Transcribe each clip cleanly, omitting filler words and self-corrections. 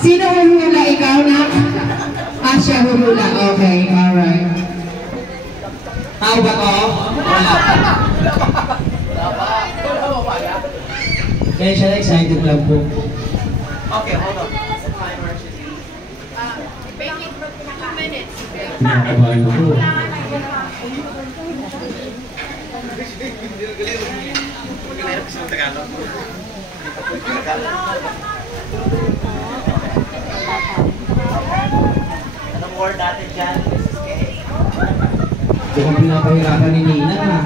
Sino huhula? Ikaw na? Ah, siya huhula. Okay, alright. Tao ba to? Wala. Kaya siya excited lang po. Okay, hold on. Make it 2 minutes. Pinakabahan ako. Anong word natin dyan? Ito kung pinapahirapan ni Nina.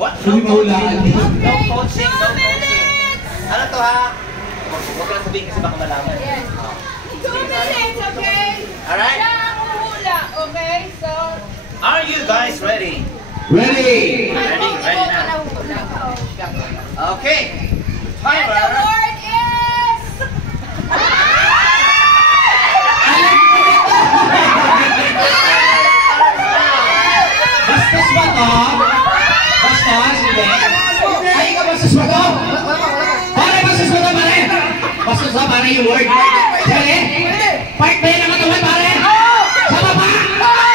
What? Hindi mahulaan. No coaching, no coaching. Ano to ha? Huwag ka lang sabihin kasi baka malaman. 2 minutes, okay? Alright? Siya ang huhula, okay? So, Are you guys ready? Ready! Ready na. Okay. and the Timer. word is... Bastos ba to? Bastos? Hindi. Ay, ka bastos ba to? Pare, bastos ba to, pare? Bastos ba, pare, yung word? Pare? Part ba yan ang katawan, pare? Sa baba? Pare?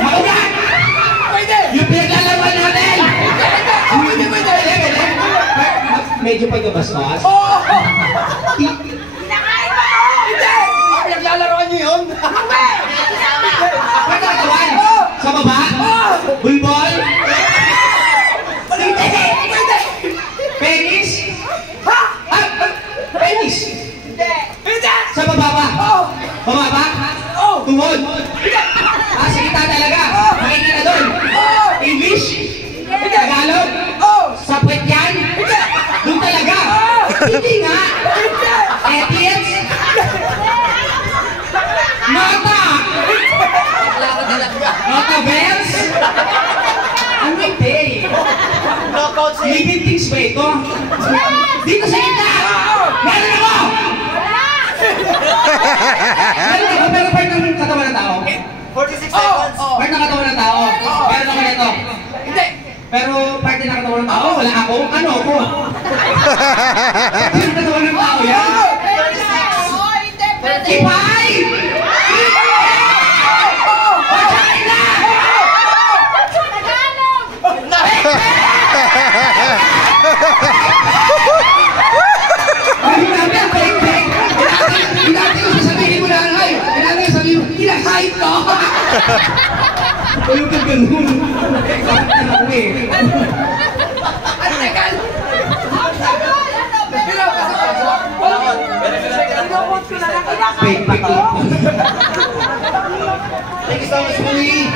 Mauna? Yung pinaglalaman natin? Medyo pagkabastos? Kinakain ba to? Pinaglalaroan niyo yun? Part ng katawan? Sa baba? Bulbol? Penis? Penis? Sa baba ba? Baba ba? Tuhod? Sa kita talaga? Makikita na doon? English? Tagalog? Sa puwet yan? Doon talaga? Hindi nga! Ethics? Nota! Nota bells? Ano hindi? No coaching. Living things ba ito? Dito sa gitna! Meron ako! Meron ako, pero part ng katawan ng tao. 46 seconds. Part ng katawan ng tao. Meron ako nito. Pero part ng katawan ng tao, wala ako. Ano ako? Part ng katawan ng tao yan. Oh, interpret. Ipay! Vagina! Ay, hinabi ang pek-pek! Hinabi ko sasabihin mo na ang hay! Hinabi ko sasabihin mo, hinahayip ko! Ayaw ka ganun! Bakit na ako eh? Ang tagal! Ano, pero... Pek-pek lang. Thank you so much, Muli!